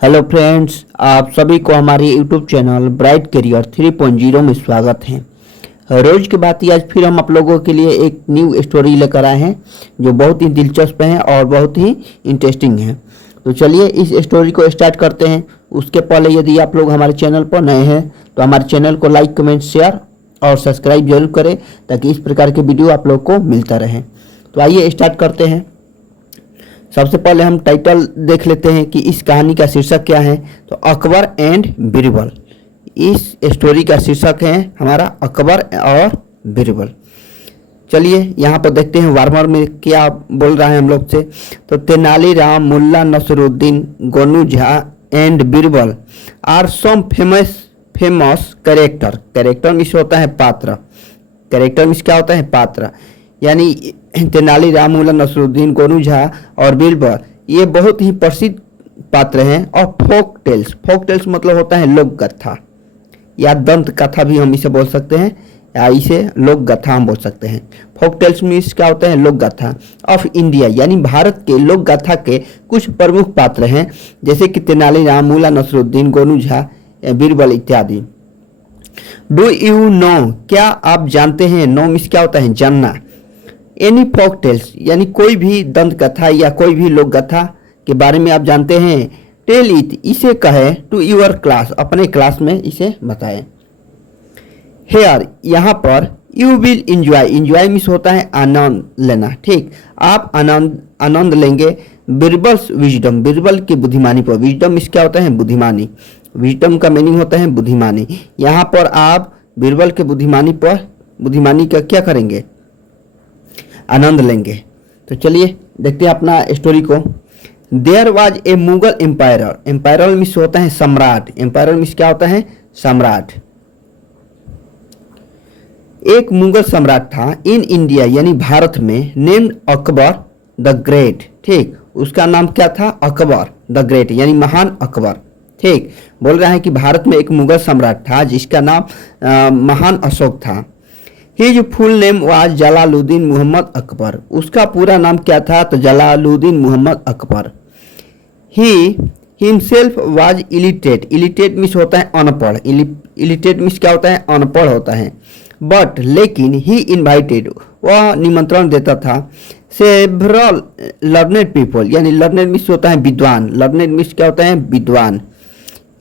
Hello friends, आप सभी को हमारे यूट्यूब चैनल ब्राइट करियर 3.0 में स्वागत है। रोज की बात ही आज फिर हम आप लोगों के लिए एक न्यू स्टोरी लेकर आए हैं जो बहुत ही दिलचस्प है और बहुत ही इंटरेस्टिंग है। तो चलिए इस स्टोरी को स्टार्ट करते हैं। उसके पहले यदि आप लोग हमारे चैनल पर नए हैं तो हमारे चैनल को लाइक, कमेंट, शेयर और सब्सक्राइब जरूर करें ताकि इस प्रकार के वीडियो आप लोग को मिलता रहे। तो आइए स्टार्ट करते हैं। सबसे पहले हम टाइटल देख लेते हैं कि इस कहानी का शीर्षक क्या है। तो अकबर एंड बीरबल, इस स्टोरी का शीर्षक है हमारा अकबर और बीरबल। चलिए यहाँ पर देखते हैं वार्मर में क्या बोल रहा है हम लोग से। तो Tenaliram, Mulla Nasruddin, Gonu Jha and Birbal are some famous character miss होता है पात्र। कैरेक्टर मिस क्या होता है? पात्र। यानी तेनालीराम, मुल्ला नसरुद्दीन, गोनू झा और बीरबल ये बहुत ही प्रसिद्ध पात्र हैं। और फोक टेल्स मतलब होता है लोक कथा या दंत कथा भी हम इसे बोल सकते हैं, या इसे लोक गाथा हम बोल सकते हैं। फोक टेल्स मीन्स क्या होता है? लोक गाथा ऑफ इंडिया, यानी भारत के लोक गाथा के कुछ प्रमुख पात्र हैं जैसे कि तेनालीराम, मुल्ला नसरुद्दीन, गोनू झा, बीरबल इत्यादि। डू यू नो, क्या आप जानते हैं? नो मीन्स क्या होता है? जानना। एनी फोक टेल्स यानी कोई भी दंत कथा या कोई भी लोक गाथा के बारे में आप जानते हैं? टेल इट, इसे कहे टू यूर क्लास, अपने क्लास में इसे बताएं। हेयर, यहाँ पर यू विल इंजॉय मिस होता है आनंद लेना। ठीक, आप आनंद लेंगे। बीरबल्स विजडम, बीरबल की बुद्धिमानी पर। विजडम मिस क्या होता है? बुद्धिमानी। विजडम का मीनिंग होता है बुद्धिमानी। यहाँ पर आप बीरबल के बुद्धिमानी का क्या करेंगे? आनंद लेंगे। तो चलिए देखते हैं अपना स्टोरी को। There was a Mughal empire means होता है सम्राट। एम्पायर मिस क्या होता है? सम्राट। एक मुगल सम्राट था इन इंडिया यानी भारत में, नेम्ड अकबर द ग्रेट। ठीक, उसका नाम क्या था? अकबर द ग्रेट यानी महान अकबर। ठीक, बोल रहा है कि भारत में एक मुगल सम्राट था जिसका नाम महान अशोक था। His full name was Jalaluddin Mohammad Akbar. उसका पूरा नाम क्या था? तो Jalaluddin Mohammad Akbar. He himself was illiterate means होता है अनपढ़। इलिटरेट मिस क्या होता है? अनपढ़ होता है। बट लेकिन ही इन्वाइटेड, वह निमंत्रण देता था सेवरल लर्नेड पीपल, यानी लर्नेड मिस होता है विद्वान। लर्नेड मिस क्या होता है? विद्वान।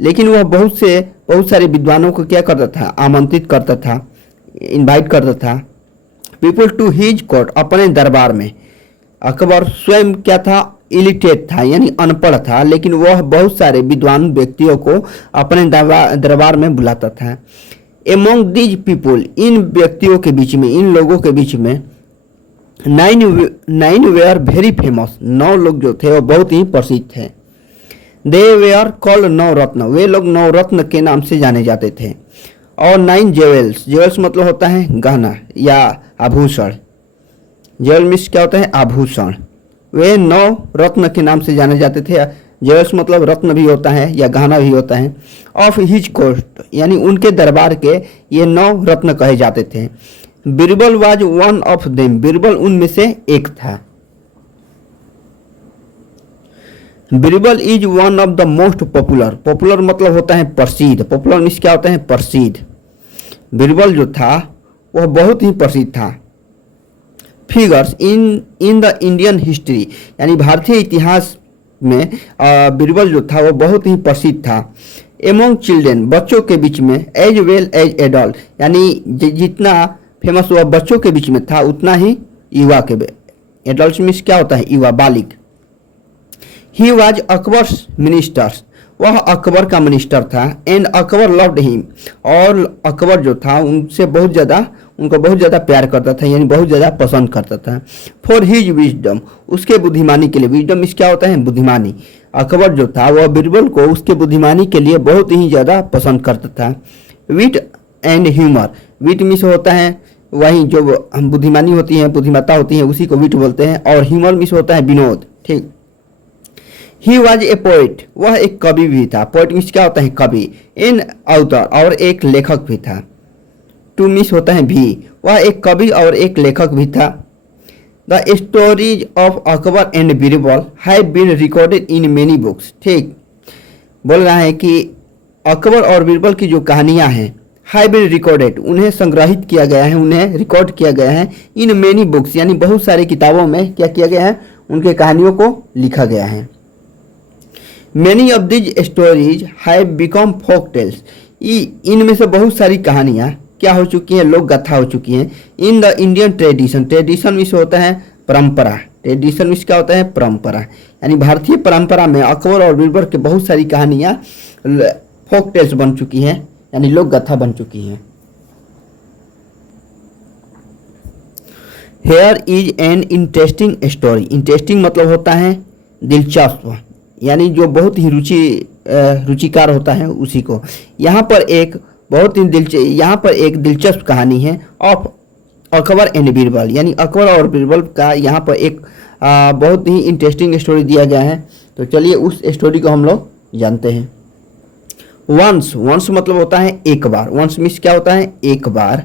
लेकिन वह बहुत सारे विद्वानों को क्या करता था? आमंत्रित करता था, इनवाइट करता था। पीपल टू हिज कोर्ट, अपने दरबार में। अकबर स्वयं क्या था? इलिटरेट था यानी अनपढ़ था, लेकिन वह बहुत सारे विद्वान व्यक्तियों को अपने दरबार में बुलाता था। एमोंग दीज पीपल, इन व्यक्तियों के बीच में, इन लोगों के बीच में, नाइन वेयर वेरी फेमस, 9 लोग जो थे वो बहुत ही प्रसिद्ध थे। दे वेयर कॉल्ड नवरत्न, वे लोग नवरत्न के नाम से जाने जाते थे। और 9 जेवल्स मतलब होता है गहना या आभूषण। जेवल मिस क्या होता है? आभूषण। वे 9 रत्न के नाम से जाने जाते थे। जेवल्स मतलब रत्न भी होता है या गहना भी होता है। ऑफ हिज कोर्ट यानी उनके दरबार के ये 9 रत्न कहे जाते थे। Birbal was one of them, Birbal उनमें से एक था। Birbal is one of the most popular मतलब होता है प्रसिद्ध। पॉपुलर मीन्स क्या होता है? प्रसिद्ध। बीरबल जो था वह बहुत ही प्रसिद्ध था। Figures in the Indian history, यानी भारतीय इतिहास में बीरबल जो था वह बहुत ही प्रसिद्ध था। एमोंग चिल्ड्रेन, बच्चों के बीच में। एज वेल एज एडल्ट, यानी जितना फेमस वह बच्चों के बीच में था उतना ही युवा के। एडल्ट मीन्स क्या होता है? युवा, बालिग। ही वॉज अकबर्स मिनिस्टर्स, वह अकबर का मिनिस्टर था। एंड अकबर लव्ड हिम, और अकबर जो था उनको बहुत ज़्यादा प्यार करता था यानी बहुत ज़्यादा पसंद करता था। फॉर हिज विजडम, उसके बुद्धिमानी के लिए। विजडम इस क्या होता है? बुद्धिमानी। अकबर जो था वह बीरबल को उसके बुद्धिमानी के लिए बहुत ही ज़्यादा पसंद करता था। Wit and humour, wit means होता है वही जो बुद्धिमानी होती है, बुद्धिमत्ता होती है, उसी को विट बोलते हैं। और ह्यूमर मिस होता है विनोद। ठीक। ही वॉज ए पोइट, वह एक कवि भी था। पोइट मिस क्या होता है? कवि। इन ऑथर, और एक लेखक भी था। टू मिस होता है भी, वह एक कवि और एक लेखक भी था। The stories of Akbar and Birbal have been recorded in many books. ठीक, बोल रहा है कि अकबर और बीरबल की जो कहानियां हैं हैव बीन रिकॉर्डेड, उन्हें संग्रहित किया गया है, उन्हें रिकॉर्ड किया गया है इन मेनी बुक्स, यानी बहुत सारी किताबों में क्या किया गया है, उनके कहानियों को लिखा गया है। Many of these stories have become folk tales, इनमें से बहुत सारी कहानियाँ क्या हो चुकी हैं, लोक गाथा हो चुकी हैं। In the Indian tradition, tradition में से होता है परंपरा, ट्रेडिशन में क्या होता है, परंपरा, यानी भारतीय परंपरा में अकबर और बीरबल की बहुत सारी कहानियाँ फोक टेल्स बन चुकी हैं, यानी लोक गाथा बन चुकी हैं। Here is an interesting story, interesting मतलब होता है दिलचस्प, यानी जो बहुत ही रुचिकार होता है उसी को। यहाँ पर एक दिलचस्प कहानी है ऑफ अकबर एंड बीरबल, यानी अकबर और बीरबल का यहाँ पर एक बहुत ही इंटरेस्टिंग स्टोरी दिया गया है। तो चलिए उस स्टोरी को हम लोग जानते हैं। वंस मतलब होता है एक बार, वंस मीन्स क्या होता है, एक बार।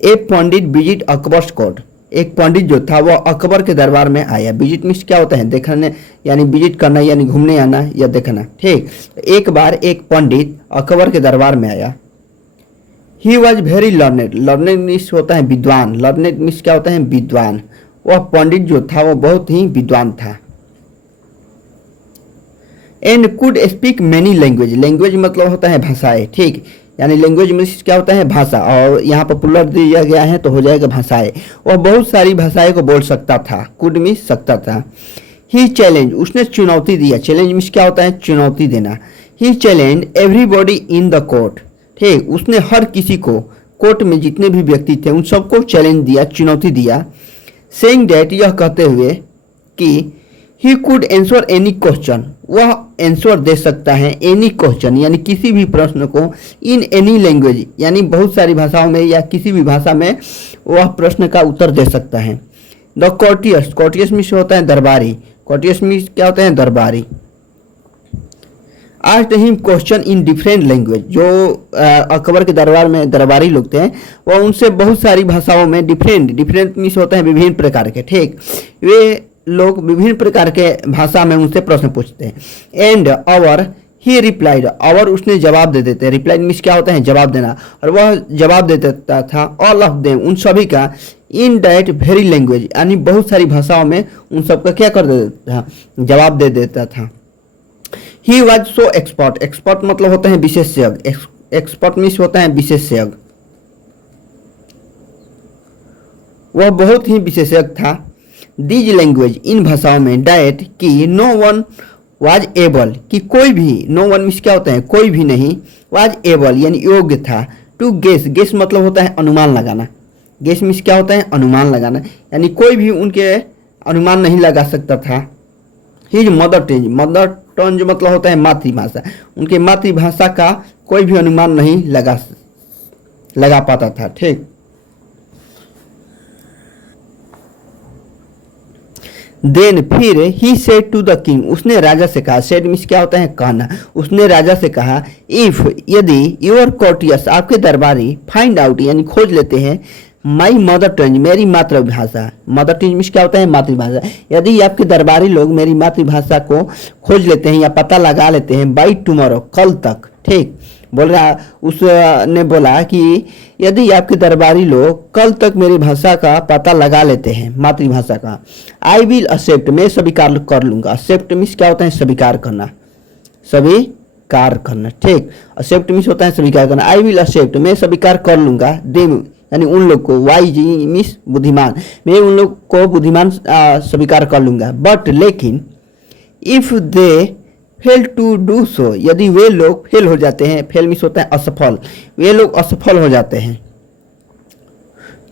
ए पंडित विजिट अकबर्स कोर्ट, एक पंडित जो था वह अकबर के दरबार में आया। विजिट मीन्स क्या होता है, देखने, यानी विजिट करना यानी घूमने आना या देखना, ठीक। एक बार एक पंडित अकबर के दरबार में आया। He was very learned, learned means होता है विद्वान, लर्नेड मीन्स क्या होता है, विद्वान। वह पंडित जो था वह बहुत ही विद्वान था। And could speak many language, language मतलब होता है भाषाएं, ठीक, यानी लैंग्वेज में क्या होता है, भाषा, और यहाँ पर प्लुरल दिया गया है तो हो जाएगा भाषाएं। वह बहुत सारी भाषाएं को बोल सकता था, कुड मीन्स सकता था। ही चैलेंज, उसने चुनौती दिया, चैलेंज मीन्स क्या होता है, चुनौती देना। He challenge everybody in the court, ठीक, उसने हर किसी को, कोर्ट में जितने भी व्यक्ति थे उन सबको चैलेंज दिया, चुनौती दिया। सेइंग दैट, यह कहते हुए कि he could answer any question, वह आंसर दे सकता है एनी क्वेश्चन, यानी किसी भी प्रश्न को, इन एनी लैंग्वेज, यानी बहुत सारी भाषाओं में या किसी भी भाषा में वह प्रश्न का उत्तर दे सकता है। द कॉर्टियस, कॉर्टियस मीन्स होता है दरबारी, कॉर्टियस मीन्स क्या होता है, दरबारी। Asked him question in different language, जो अकबर के दरबार में दरबारी लोग थे वह उनसे बहुत सारी भाषाओं में, डिफरेंट मीन्स होता है विभिन्न प्रकार के, ठीक, वे लोग विभिन्न प्रकार के भाषा में उनसे प्रश्न पूछते हैं। एंड अवर ही रिप्लाइड, अवर उसने जवाब दे देते हैं, रिप्लाइड मीन्स क्या होता है, जवाब देना, और वह जवाब दे देता था ऑल ऑफ देम, उन सभी का, इन दैट वेरी लैंग्वेज, यानी बहुत सारी भाषाओं में उन सबका क्या कर देता था, जवाब दे देता था। He was so expert, expert मतलब होता है विशेषज्ञ, एक्सपर्ट मीन्स होता है विशेषज्ञ, वह बहुत ही विशेषज्ञ था। दीज लैंग्वेज, इन भाषाओं में, डायट की नो वन वाज एबल, कि कोई भी, नो वन मीन्स क्या होता है, कोई भी नहीं, वाज एबल यानी योग्य था, टू गेस, गेस मतलब होता है अनुमान लगाना, गेस मीन्स क्या होता है, अनुमान लगाना, यानी कोई भी उनके अनुमान नहीं लगा सकता था। His mother tongue, mother tongue मतलब होता है मातृभाषा, उनके मातृभाषा का कोई भी अनुमान नहीं लगा पाता था, ठीक। देन फिर he said to the king, उसने राजा से कहा, सेड मीन्स क्या होता है, कहना, उसने राजा से कहा, इफ, यदि योर कोर्टियस, आपके दरबारी, फाइंड आउट यानी खोज लेते हैं, माई मदर टंग, मेरी मातृभाषा, मदर टंग मीन्स क्या होता है, मातृभाषा, यदि आपके दरबारी लोग मेरी मातृभाषा को खोज लेते हैं या पता लगा लेते हैं, बाई टुमारो, कल तक, ठीक, बोल रहा, उसने बोला कि यदि आपके दरबारी लोग कल तक मेरी भाषा का पता लगा लेते हैं, मातृभाषा का, आई विल एक्सेप्ट, मैं स्वीकार कर लूंगा, एक्सेप्ट मीन्स क्या होता है, स्वीकार करना, स्वीकार करना, ठीक, एक्सेप्ट मीन्स होता है स्वीकार करना, आई विल एक्सेप्ट, मैं स्वीकार कर लूंगा, देम यानी उन लोग को, वाई जी मीन्स बुद्धिमान, मैं उन लोग को बुद्धिमान स्वीकार कर लूंगा, बट लेकिन, if they fail to do so, यदि वे लोग फेल हो जाते हैं, फेल मीन्स होता है असफल, वे लोग असफल हो जाते हैं,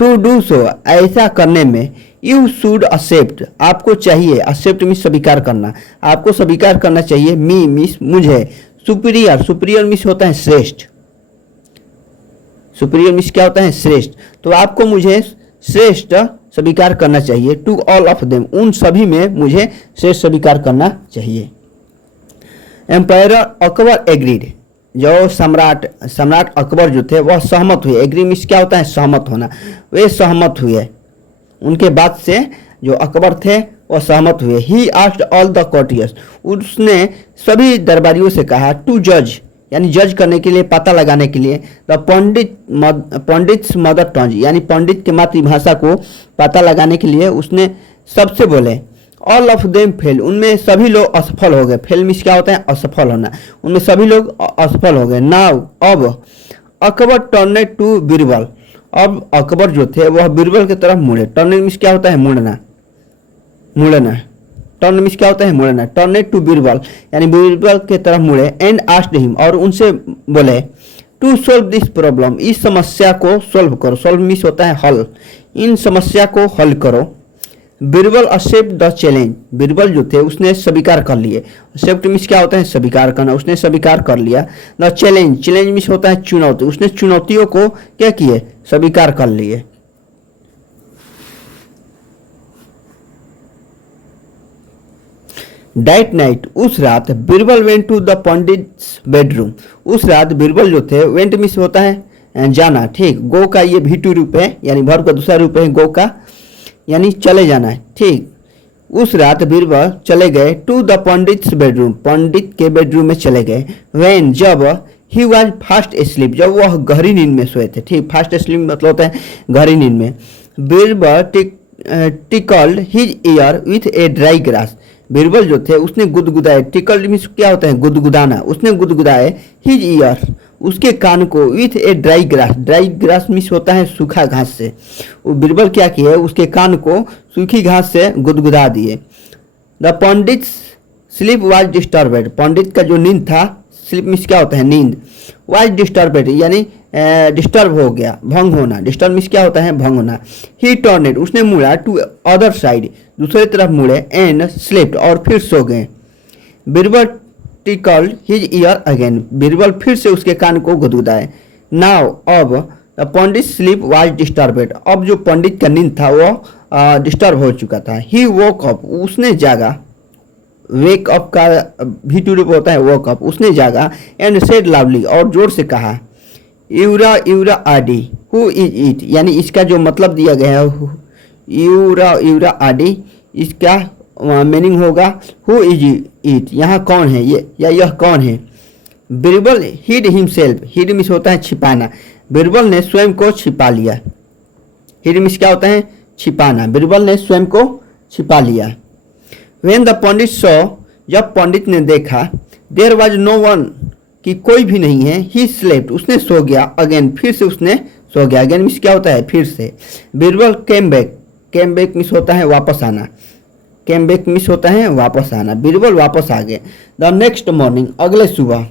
टू डू सो, ऐसा करने में, यू शुड एक्सेप्ट, आपको चाहिए, एक्सेप्ट मीन्स स्वीकार करना, आपको स्वीकार करना चाहिए, मी मीन्स मुझे, सुपीरियर, सुपीरियर मीन्स होता है श्रेष्ठ, सुपीरियर मीन्स क्या होता है, श्रेष्ठ, तो आपको मुझे श्रेष्ठ स्वीकार करना चाहिए, टू ऑल ऑफ देम, उन सभी में मुझे श्रेष्ठ स्वीकार करना चाहिए। एम्पायर अकबर एग्रीड, जो सम्राट अकबर जो थे वह सहमत हुए, एग्री मीन्स क्या होता है, सहमत होना, वे सहमत हुए, उनके बाद से जो अकबर थे और सहमत हुए। He asked all the courtiers, उसने सभी दरबारियों से कहा, टू जज यानी जज करने के लिए, पता लगाने के लिए, द पंडित्स मदर टंग यानी पंडित के मातृभाषा को पता लगाने के लिए उसने सबसे बोले। ऑल ऑफ देम फेल, उनमें सभी लोग असफल हो गए। फेल मीन्स क्या होता है? असफल होना। उनमें सभी लोग असफल हो गए। नाउ अब अकबर टर्नेड टू बीरबल, अब अकबर जो थे वह बीरबल की तरफ मुड़े। टर्नेड मीन्स क्या होता है? मुड़ना, मुड़ना। टर्न मीन्स क्या होता है? मुड़ना। टर्नेड टू बीरबल यानी बीरबल के तरफ मुड़े। एंड आस्क्ड हिम, और उनसे बोले, टू सोल्व दिस प्रॉब्लम, इस समस्या को सोल्व करो। सोल्व मीन्स होता है हल, इन समस्या को हल करो। Birbal accept the challenge, Birbal जो थे उसने स्वीकार कर लिए। एक्सेप्ट मीन्स क्या होता है? स्वीकार करना। उसने स्वीकार कर लिया। द चैलेंज, चैलेंज मीन्स होता है चुनौती। उसने चुनौतियों को क्या किए? स्वीकार कर लिए। दैट नाइट, उस रात, Birbal went to the pandit's bedroom, उस रात बीरबल जो थे, वेंट मीन्स होता है जाना, ठीक। गो का ये भी टू रूप है, यानी वर्ब का दूसरा रूप है गो का, यानी चले जाना है, ठीक। उस रात बीरबल चले गए टू द पंडित्स बेडरूम, पंडित के बेडरूम में चले गए। व्हेन, जब, ही वॉज फास्ट एस्लीप, जब वह गहरी नींद में सोए थे, ठीक। फास्ट एस्लीप मतलब होता है गहरी नींद में। Birbal tickled his year with a dry grass, Birbal जो थे उसने गुदगुदाए। टिकल्ड मीन्स क्या होता है? गुदगुदाना। उसने गुदगुदाए हिज ईयर, उसके कान को, with a dry grass, dry grass means होता है सूखा घास से। वो बीरबल क्या किए? उसके कान को सूखी घास से गुदगुदा दिए। The pandits sleep was disturbed, पंडित का जो नींद था, स्लीप मीन्स क्या होता है? नींद। वाज डिस्टर्बेड यानी डिस्टर्ब हो गया, भंग होना। डिस्टर्ब मीन्स क्या होता है? भंग होना। ही टर्नेड, उसने मुड़ा, टू अदर साइड, दूसरे तरफ मुड़े। एंड स्लेप्ट, और फिर सो गए। Birbal tickled his year again, Birbal फिर से उसके कान को गुदगुदाए। नाउ, अब, the Pandit sleep was disturbed, अब जो पंडित का नींद था वो डिस्टर्ब हो चुका था। ही वोक अप, उसने जागा। वेक अप का भी टू रूप होता है वोक अप, उसने जागा। एंड सेड लाउडली, और जोर से कहा, यूरा यूरा आडी, हु इज इट, यानी इसका जो मतलब दिया गया है यूरा यूरा आडी, इसका मीनिंग होगा हु इज इट, यहाँ कौन है ये, या यह कौन है। Birbal hid himself, hid means होता है छिपाना, बीरबल ने स्वयं को छिपा लिया। हिड मीन्स क्या होता है? छिपाना। बीरबल ने स्वयं को छिपा लिया। व्हेन द पंडित सॉ, जब पंडित ने देखा, देयर वाज नो वन, कि कोई भी नहीं है। ही स्लेप्ट, उसने सो गया। अगेन, फिर से उसने सो गया। अगेन मीन्स क्या होता है? फिर से। Birbal came back, came back means होता है वापस आना, केम बैक मीन्स होता है वापस आना। बीरबल वापस आ गए। द नेक्स्ट मॉर्निंग, अगले सुबह,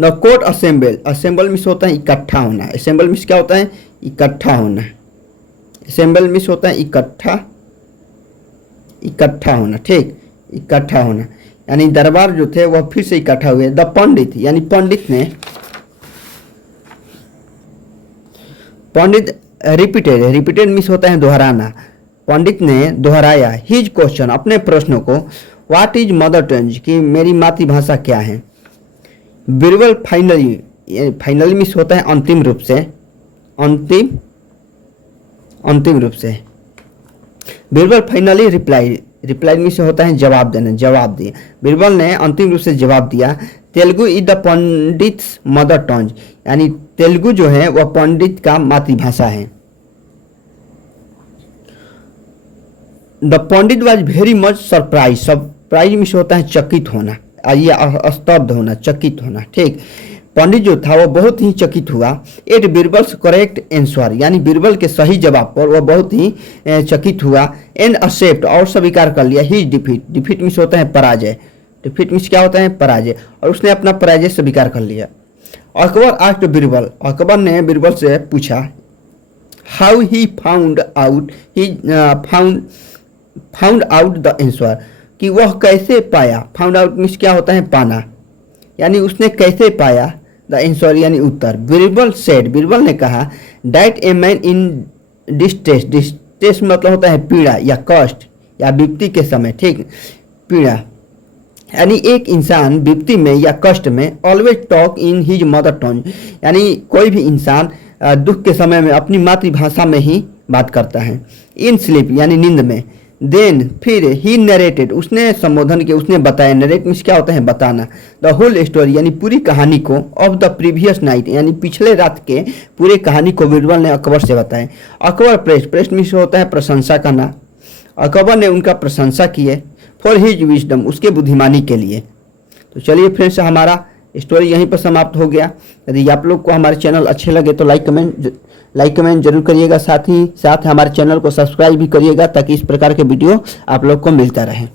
the court assemble, assemble means होता है इकट्ठा होना। असेंबल मीन्स क्या होता है? इकट्ठा होना। असेंबल मीन्स होता है इकट्ठा, इकट्ठा होना, ठीक। इकट्ठा होना यानी दरबार जो थे वह फिर से इकट्ठा हुए। द पंडित, यानी पंडित ने, पंडित रिपीटेड, रिपीटेड मीन्स होता है दोहराना। पंडित ने दोहराया हिज क्वेश्चन, अपने प्रश्नों को। व्हाट इज मदर टंग, कि मेरी मातृभाषा क्या है। बीरबल फाइनली, फाइनली मीन्स होता है अंतिम रूप से, अंतिम, अंतिम रूप से। Birbal finally reply, reply means होता है जवाब देना, जवाब दिया। बीरबल ने अंतिम रूप से जवाब दिया। Telugu is the pandits mother tongue, यानी तेलुगु जो है वह पंडित का मातृभाषा है। The Pandit was very much surprise, surprise means होता है चकित होना, या स्तब्ध होना, चकित होना, ठीक। पंडित जो था वो बहुत ही चकित हुआ। एट बीरबल्स करेक्ट आंसर, यानी बीरबल के सही जवाब पर वह बहुत ही चकित हुआ। एंड एक्सेप्ट, और स्वीकार कर लिया हिज डिफीट, डिफीट मीन्स होता है पराजय, डिफीट मीन्स क्या होता है? पराजय, और उसने अपना पराजय स्वीकार कर लिया। अकबर आस्क्ड बीरबल, अकबर ने बीरबल से पूछा, how he found out, he found out the answer, कि वह कैसे पाया। फाउंड आउट मीन्स क्या होता है? पाना, यानी उसने कैसे पाया द आंसर, यानी उत्तर। बीरबल सेड, बीरबल ने कहा, that a man in distress, distress मतलब होता है पीड़ा या कष्ट या विपत्ति के समय, ठीक। पीड़ा यानी एक इंसान विपत्ति में या कष्ट में always talk in his mother tongue, यानी कोई भी इंसान दुख के समय में अपनी मातृभाषा में ही बात करता है। इन स्लीप यानी नींद में। देन फिर ही नरेटेड, उसने संबोधन किया, उसने बताया। नरेट मीन्स क्या होता है, बताना। द होल स्टोरी यानी पूरी कहानी को, ऑफ द प्रीवियस नाइट यानी पिछले रात के पूरे कहानी को बीरबल ने अकबर से बताया। अकबर प्रेस्ट मीन्स होता है प्रशंसा करना। अकबर ने उनका प्रशंसा किए फॉर हिज विजडम, उसके बुद्धिमानी के लिए। तो चलिए फ्रेंड्स, हमारा स्टोरी यहीं पर समाप्त हो गया। यदि आप लोग को हमारे चैनल अच्छे लगे तो लाइक कमेंट जरूर करिएगा। साथ ही साथ हमारे चैनल को सब्सक्राइब भी करिएगा ताकि इस प्रकार के वीडियो आप लोग को मिलता रहे।